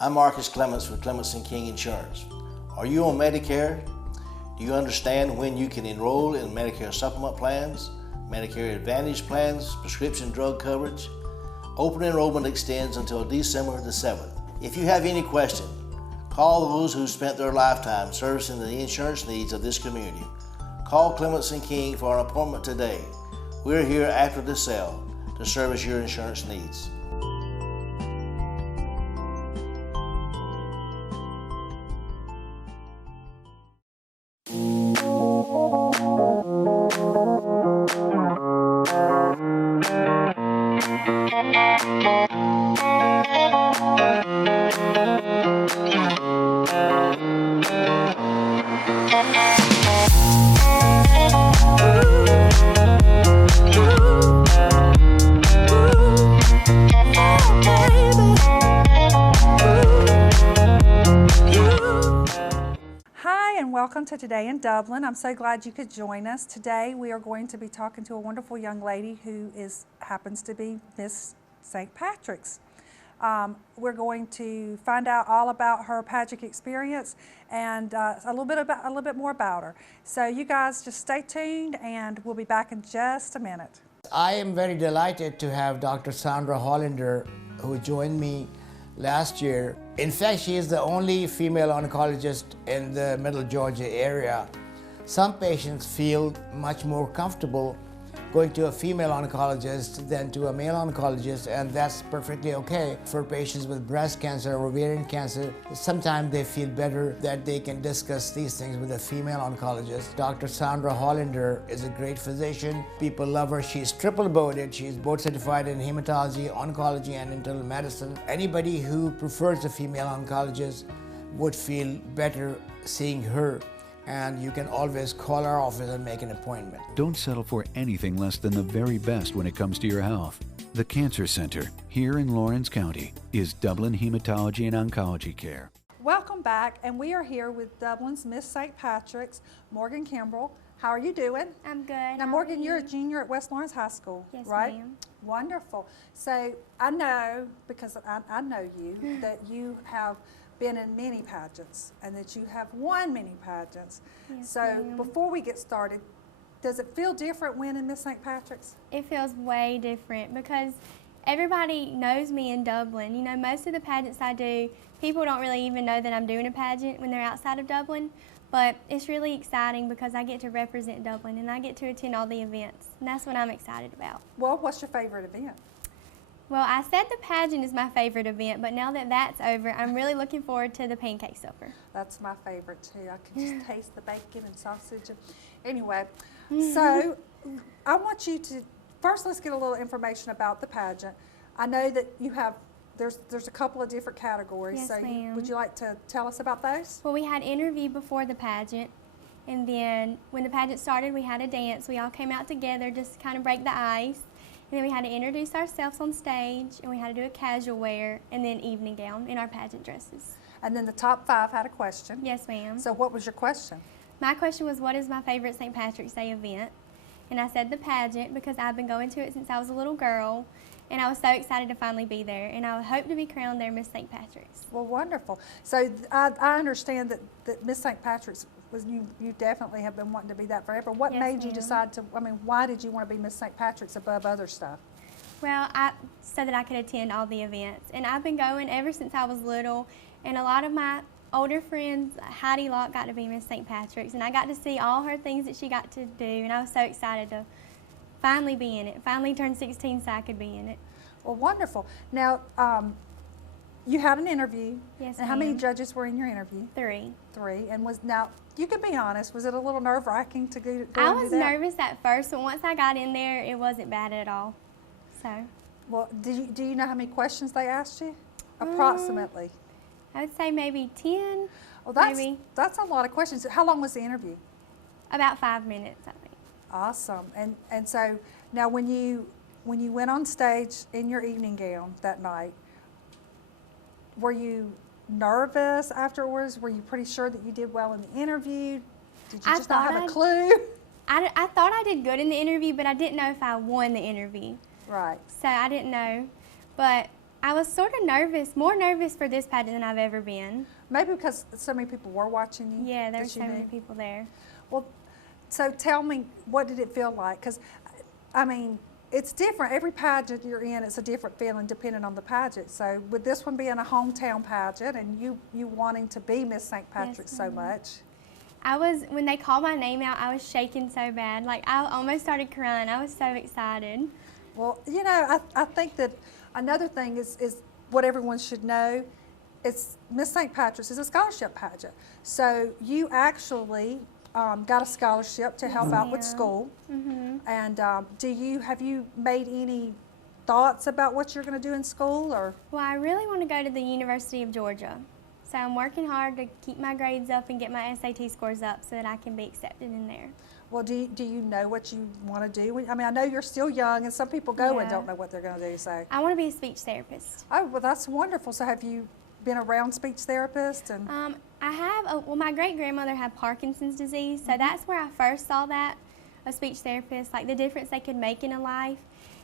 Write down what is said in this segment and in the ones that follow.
I'm Marcus Clements with Clements & King Insurance. Are you on Medicare? Do you understand when you can enroll in Medicare supplement plans, Medicare Advantage plans, prescription drug coverage? Open enrollment extends until December the 7th. If you have any question, call those who spent their lifetime servicing the insurance needs of this community. Call Clements & King for an appointment today. We're here after the sale to service your insurance needs. Welcome to Today in Dublin. I'm so glad you could join us. Today we are going to be talking to a wonderful young lady who happens to be Miss St. Patrick's. We're going to find out all about her pageant experience and a little bit more about her. So you guys just stay tuned and we'll be back in just a minute. I am very delighted to have Dr. Sandra Hollander, who joined me last year. In fact, she is the only female oncologist in the Middle Georgia area. Some patients feel much more comfortable going to a female oncologist than to a male oncologist, and that's perfectly okay. For patients with breast cancer or ovarian cancer, sometimes they feel better that they can discuss these things with a female oncologist. Dr. Sandra Hollander is a great physician. People love her. She's triple boarded. She's board certified in hematology, oncology, and internal medicine. Anybody who prefers a female oncologist would feel better seeing her. And you can always call our office and make an appointment. Don't settle for anything less than the very best when it comes to your health. The Cancer Center, here in Lawrence County, is Dublin Hematology and Oncology Care. Welcome back, and we are here with Dublin's Miss St. Patrick's, Morgan Kimbrel. How are you doing? I'm good. Now, Morgan, you're a junior at West Lawrence High School, yes, right? Ma'am. Wonderful. So I know, because I know you, that you have been in many pageants and that you have won many pageants. Yes, so before we get started, does it feel different winning Miss St. Patrick's? It feels way different because everybody knows me in Dublin. You know, most of the pageants I do, people don't really even know that I'm doing a pageant when they're outside of Dublin, but it's really exciting because I get to represent Dublin and I get to attend all the events, and that's what I'm excited about. Well, what's your favorite event? Well, I said the pageant is my favorite event, but now that that's over, I'm really looking forward to the pancake supper. That's my favorite too. I can just taste the bacon and sausage. Anyway, so I want you to, first let's get a little information about the pageant. I know that you have, there's a couple of different categories. Yes, so ma'am. Would you like to tell us about those? Well, we had interview before the pageant, and then when the pageant started, we had a dance. We all came out together just to kind of break the ice. And then we had to introduce ourselves on stage, and we had to do a casual wear, and then evening gown in our pageant dresses. And then the top 5 had a question. Yes, ma'am. So what was your question? My question was, what is my favorite St. Patrick's Day event? And I said the pageant because I've been going to it since I was a little girl, and I was so excited to finally be there, and I hope to be crowned there Miss St. Patrick's. Well, wonderful. So I understand that Miss St. Patrick's was, you definitely have been wanting to be that forever. What Yes, made you ma'am. decide to, I mean, why did you want to be Miss St. Patrick's above other stuff? Well, so that I could attend all the events, and I've been going ever since I was little, and a lot of my older friends, Heidi Locke, got to be Miss St. Patrick's, and I got to see all her things that she got to do, and I was so excited to finally be in it, finally turn 16 so I could be in it. Well, wonderful. Now, you had an interview. Yes, and how many ma'am. judges were in your interview? 3. 3. And now, you can be honest, was it a little nerve-wracking to go I and do was that? nervous at first, but once I got in there, it wasn't bad at all. So, Well, do you know how many questions they asked you? Approximately. I would say maybe 10, Well, maybe that's a lot of questions. How long was the interview? about 5 minutes, I think. Awesome. And so now when you went on stage in your evening gown that night, were you nervous afterwards? Were you pretty sure that you did well in the interview? Did you just not have a clue? I thought I did good in the interview, but I didn't know if I won the interview. Right. So I didn't know. But I was sort of nervous, more nervous for this pageant than I've ever been. Maybe because so many people were watching you? Yeah, there were that you so many knew? people there. Well, so tell me, what did it feel like? Because, I mean, it's different. Every pageant you're in, it's a different feeling depending on the pageant. So with this one being a hometown pageant and you wanting to be Miss St. Patrick's so much. When they called my name out, I was shaking so bad. Like, I almost started crying. I was so excited. Well, you know, I think that another thing is what everyone should know. It's Miss St. Patrick's is a scholarship pageant. So you actually got a scholarship to help out with school. And have you made any thoughts about what you're going to do in school? Or? Well, I really want to go to the University of Georgia. So I'm working hard to keep my grades up and get my SAT scores up so that I can be accepted in there. Well, do you know what you want to do? I mean, I know you're still young, and some people go and Yeah. don't know what they're going to do. So. I want to be a speech therapist. Oh, well, that's wonderful. So have you been around speech therapists? And I have, well, my great-grandmother had Parkinson's disease, so that's where I first saw that, a speech therapist, like the difference they could make in a life.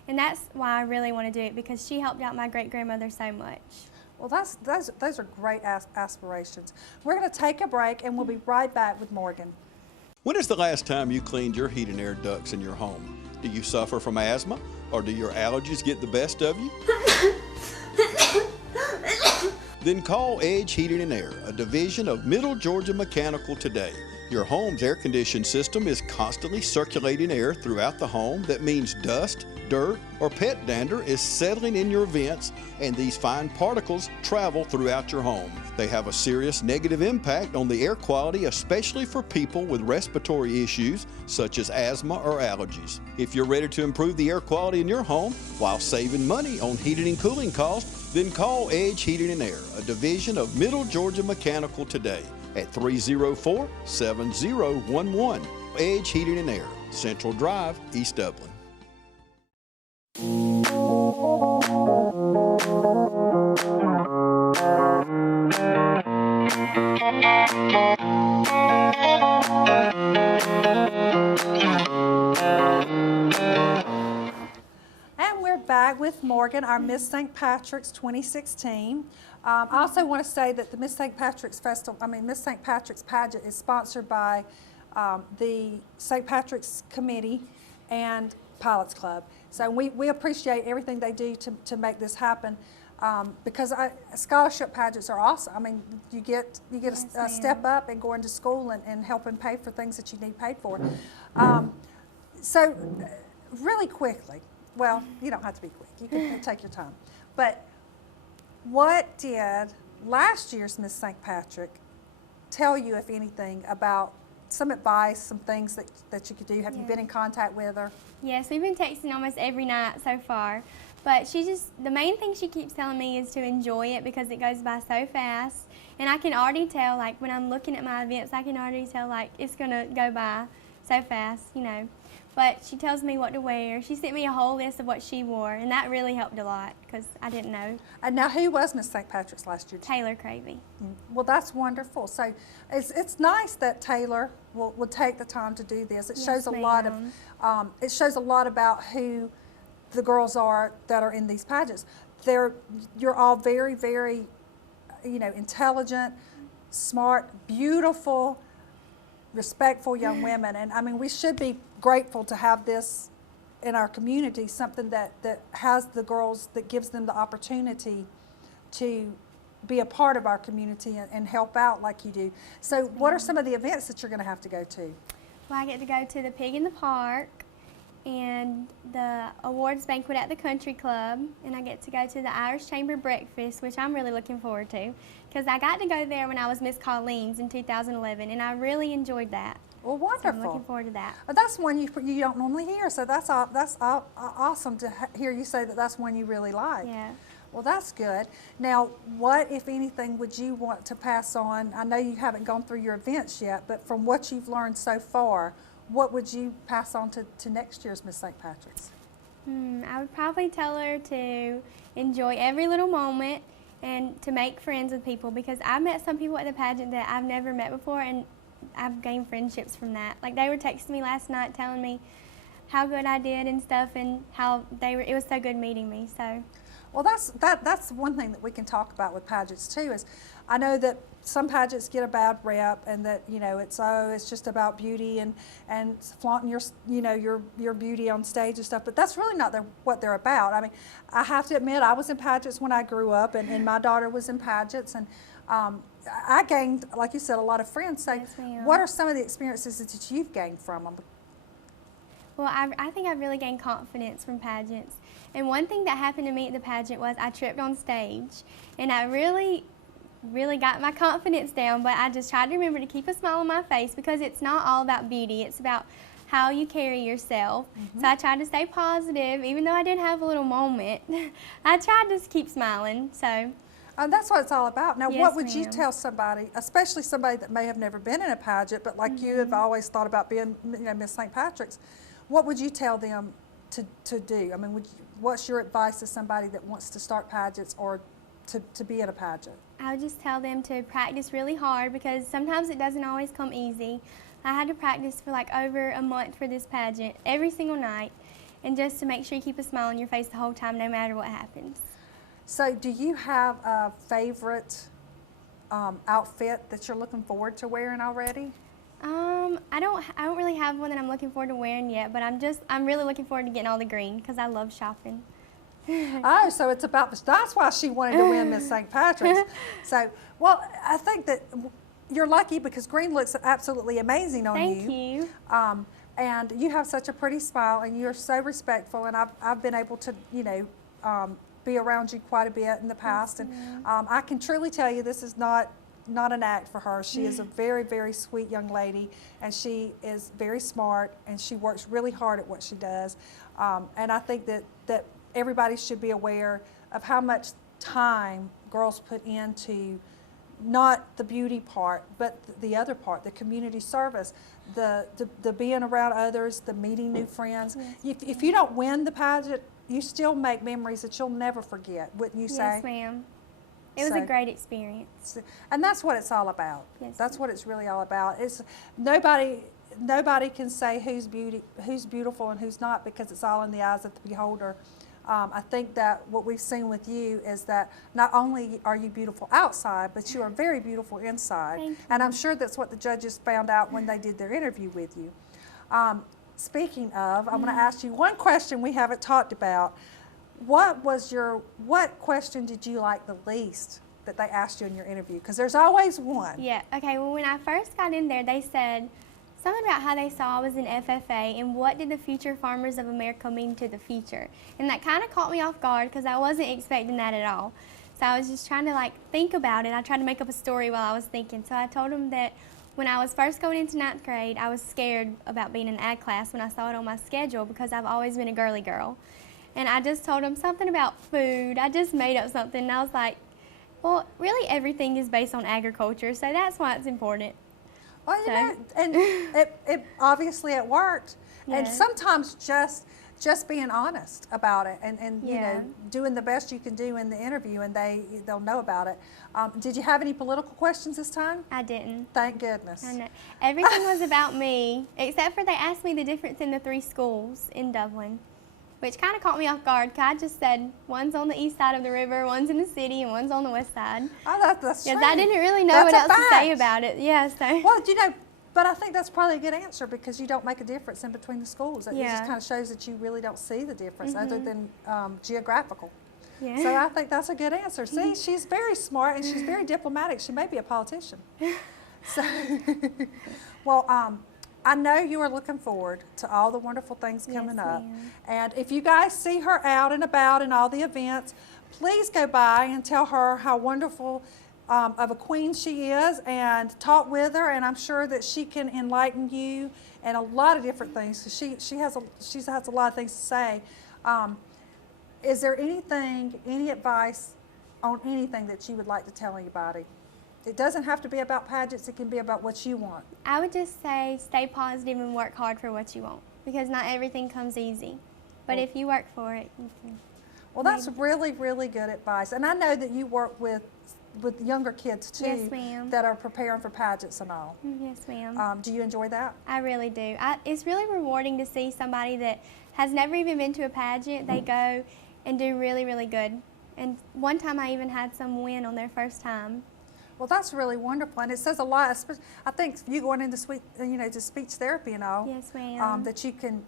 And that's why I really want to do it, because she helped out my great-grandmother so much. Well, those are great aspirations. We're going to take a break, and we'll be right back with Morgan. When is the last time you cleaned your heat and air ducts in your home? Do you suffer from asthma, or do your allergies get the best of you? Then call Edge Heating and Air, a division of Middle Georgia Mechanical today. Your home's air conditioning system is constantly circulating air throughout the home. That means dust, dirt, or pet dander is settling in your vents, and these fine particles travel throughout your home. They have a serious negative impact on the air quality, especially for people with respiratory issues such as asthma or allergies. If you're ready to improve the air quality in your home while saving money on heating and cooling costs, then call Edge Heating and Air, a division of Middle Georgia Mechanical today at 304-7011. Edge Heating and Air, Central Drive, East Dublin. And we're back with Morgan, our Miss St. Patrick's 2016. I also want to say that the Miss St. Patrick's Miss St. Patrick's pageant is sponsored by the St. Patrick's Committee and Pilots Club. So we appreciate everything they do to make this happen, because scholarship pageants are awesome. I mean, you get a step up and going to school and helping pay for things that you need paid for. So really quickly, well, you don't have to be quick. You can take your time. But what did last year's Miss St. Patrick tell you, if anything, about some advice, some things that you could do? Have you been in contact with her? Yes, we've been texting almost every night so far. But the main thing she keeps telling me is to enjoy it, because it goes by so fast. And I can already tell, like, when I'm looking at my events, I can already tell, like, it's going to go by so fast, you know. But she tells me what to wear. She sent me a whole list of what she wore, and that really helped a lot, because I didn't know. And now, who was Miss St. Patrick's last year? Taylor Cravey. Well, that's wonderful. So it's nice that Taylor will take the time to do this. It shows a lot of it shows a lot about who the girls are that are in these pageants. You're all very, very, intelligent, smart, beautiful, respectful young women. And I mean, we should be grateful to have this in our community, something that has the girls, that gives them the opportunity to be a part of our community and help out like you do. So what are some of the events that you're going to have to go to? Well, I get to go to the Pig in the Park and the awards banquet at the country club, and I get to go to the Irish Chamber breakfast, which I'm really looking forward to, because I got to go there when I was Miss Colleen's in 2011, and I really enjoyed that. Well, wonderful. So I'm looking forward to that. That's one you don't normally hear, so that's awesome to hear you say that that's one you really like. Yeah. Well, that's good. Now, what, if anything, would you want to pass on? I know you haven't gone through your events yet, but from what you've learned so far, what would you pass on to next year's Miss St. Patrick's? I would probably tell her to enjoy every little moment and to make friends with people, because I've met some people at the pageant that I've never met before, and I've gained friendships from that. Like, they were texting me last night telling me how good I did and stuff, and how it was so good meeting me. So. Well, that's one thing that we can talk about with pageants too. Is I know that some pageants get a bad rep, and that it's just about beauty and flaunting your beauty on stage and stuff. But that's really not what they're about. I mean, I have to admit, I was in pageants when I grew up, and my daughter was in pageants, and I gained, like you said, a lot of friends. So, Yes, ma'am. what are some of the experiences that you've gained from them? Well, I think I've really gained confidence from pageants. And one thing that happened to me at the pageant was I tripped on stage, and I really got my confidence down, but I just tried to remember to keep a smile on my face, because it's not all about beauty. It's about how you carry yourself. So I tried to stay positive, even though I did have a little moment. I tried to keep smiling, so. That's what it's all about. Now, Yes, what would you ma'am. tell somebody, especially somebody that may have never been in a pageant, but like you have always thought about being, Miss St. Patrick's? What would you tell them to do? I mean, what's your advice to somebody that wants to start pageants or to be in a pageant? I would just tell them to practice really hard, because sometimes it doesn't always come easy. I had to practice for like over a month for this pageant, every single night, and just to make sure you keep a smile on your face the whole time, no matter what happens. So, do you have a favorite outfit that you're looking forward to wearing already? I don't really have one that I'm looking forward to wearing yet, but I'm really looking forward to getting all the green, because I love shopping. Oh, so it's about that's why she wanted to win Miss St. Patrick's. So, well, I think that you're lucky, because green looks absolutely amazing on you. Thank you. And you have such a pretty smile, and you're so respectful, and I've been able to, be around you quite a bit in the past, and I can truly tell you this is not an act for her. She is a very, very sweet young lady, and she is very smart, and she works really hard at what she does. And I think that everybody should be aware of how much time girls put into not the beauty part, but the other part, the community service, the being around others, the meeting new friends. If you don't win the pageant, you still make memories that you'll never forget, wouldn't you say? Yes, ma'am. It was a great experience. And that's what it's all about. Yes, That's what it's really all about. It's nobody can say who's beautiful and who's not, because it's all in the eyes of the beholder. I think that what we've seen with you is that not only are you beautiful outside, but you are very beautiful inside. Thank you. And I'm sure that's what the judges found out when they did their interview with you. Speaking of, I'm going to ask you one question we haven't talked about. What question did you like the least that they asked you in your interview? Because there's always one. Yeah, okay, well, when I first got in there, they said something about how they saw I was in FFA, and what did the future farmers of America mean to the future? And that kind of caught me off guard, because I wasn't expecting that at all. So I was just trying to think about it. I tried to make up a story while I was thinking. So I told them that when I was first going into 9th grade, I was scared about being in ag class when I saw it on my schedule, because I've always been a girly girl. And I just told them something about food. I just made up something, and I was like, well, really everything is based on agriculture, so that's why it's important. Well, and it obviously it worked. And Yes. sometimes just being honest about it, and Yeah. doing the best you can do in the interview, and they'll know about it. Did you have any political questions this time? I didn't. Thank goodness. I know. Everything was about me, except for they asked me the difference in the 3 schools in Dublin, which kind of caught me off guard, because I just said one's on the east side of the river, one's in the city, and one's on the west side. Oh, that's Yes, true. I didn't really know That's what a else to say fact. about it. Yeah, so. Well, but I think that's probably a good answer, because you don't make a difference in between the schools. It just Yeah. kind of shows that you really don't see the difference other than geographical. Yeah. So I think that's a good answer. See, she's very smart, and she's very diplomatic. She may be a politician. So, well, I know you are looking forward to all the wonderful things coming up. ma'am. And if you guys see her out and about in all the events, please go by and tell her how wonderful of a queen she is, and talk with her, and I'm sure that she can enlighten you and a lot of different things, because she has a lot of things to say. Is there any advice on anything that you would like to tell anybody? It doesn't have to be about pageants, it can be about what you want. I would just say stay positive and work hard for what you want, because not everything comes easy. But if you work for it, you can. Well, that's really, really good advice. And I know that you work with younger kids too, Yes, ma'am. that are preparing for pageants and all. Yes, ma'am. Do you enjoy that? I really do. It's really rewarding to see somebody that has never even been to a pageant. They go and do really, really good. And one time I even had some win on their first time. Well, that's really wonderful, and it says a lot. I think you going into to speech therapy and all. Yes, ma'am. That you can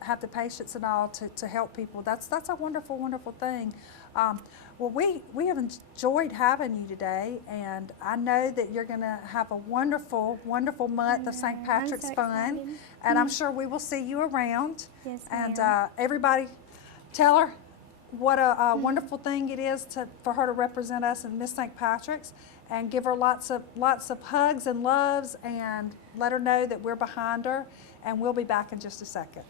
have the patience and all to help people. That's a wonderful, wonderful thing. Well, we have enjoyed having you today, and I know that you're going to have a wonderful, wonderful month of St. Patrick's so fun, excited. and I'm sure we will see you around. Yes, And ma'am. everybody, tell her what a wonderful thing it is for her to represent us in Miss St. Patrick's, and give her lots of hugs and loves, and let her know that we're behind her, and we'll be back in just a second.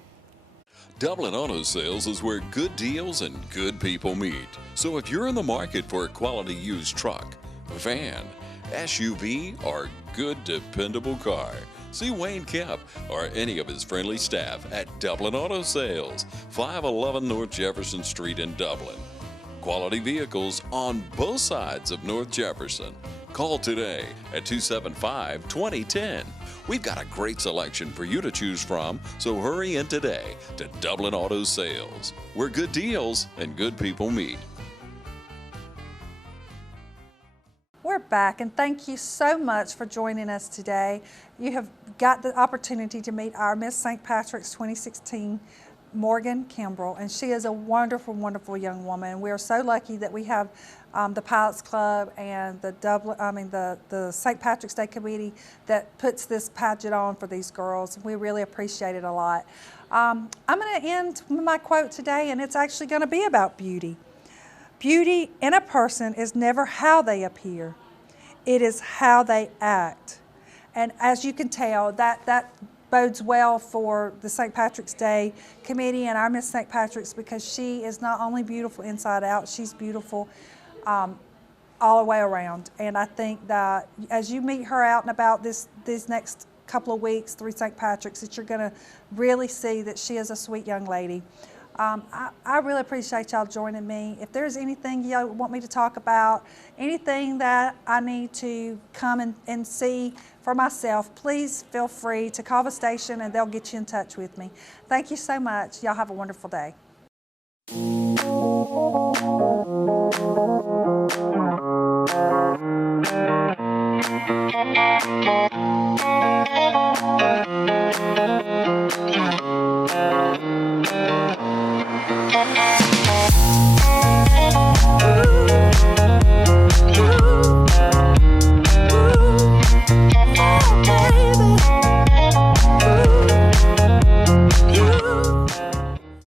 Dublin Auto Sales is where good deals and good people meet. So if you're in the market for a quality used truck, van, SUV, or good dependable car, see Wayne Kemp or any of his friendly staff at Dublin Auto Sales, 511 North Jefferson Street in Dublin. Quality vehicles on both sides of North Jefferson. Call today at 275-2010. We've got a great selection for you to choose from, so hurry in today to Dublin Auto Sales, where good deals and good people meet. We're back, and thank you so much for joining us today. You have got the opportunity to meet our Miss St. Patrick's 2016, Morgan Kimbrel, and she is a wonderful, wonderful young woman. We are so lucky that we have the Pilots Club and the St. Patrick's Day Committee that puts this pageant on for these girls. We really appreciate it a lot. I'm going to end with my quote today, and it's actually going to be about beauty. Beauty in a person is never how they appear. It is how they act. And as you can tell, that bodes well for the St. Patrick's Day Committee and our Miss St. Patrick's, because she is not only beautiful inside out, she's beautiful all the way around. And I think that as you meet her out and about these next couple of weeks through St. Patrick's, that you're going to really see that she is a sweet young lady. I really appreciate y'all joining me. If there's anything y'all want me to talk about, anything that I need to come and see for myself, please feel free to call the station and they'll get you in touch with me. Thank you so much. Y'all have a wonderful day.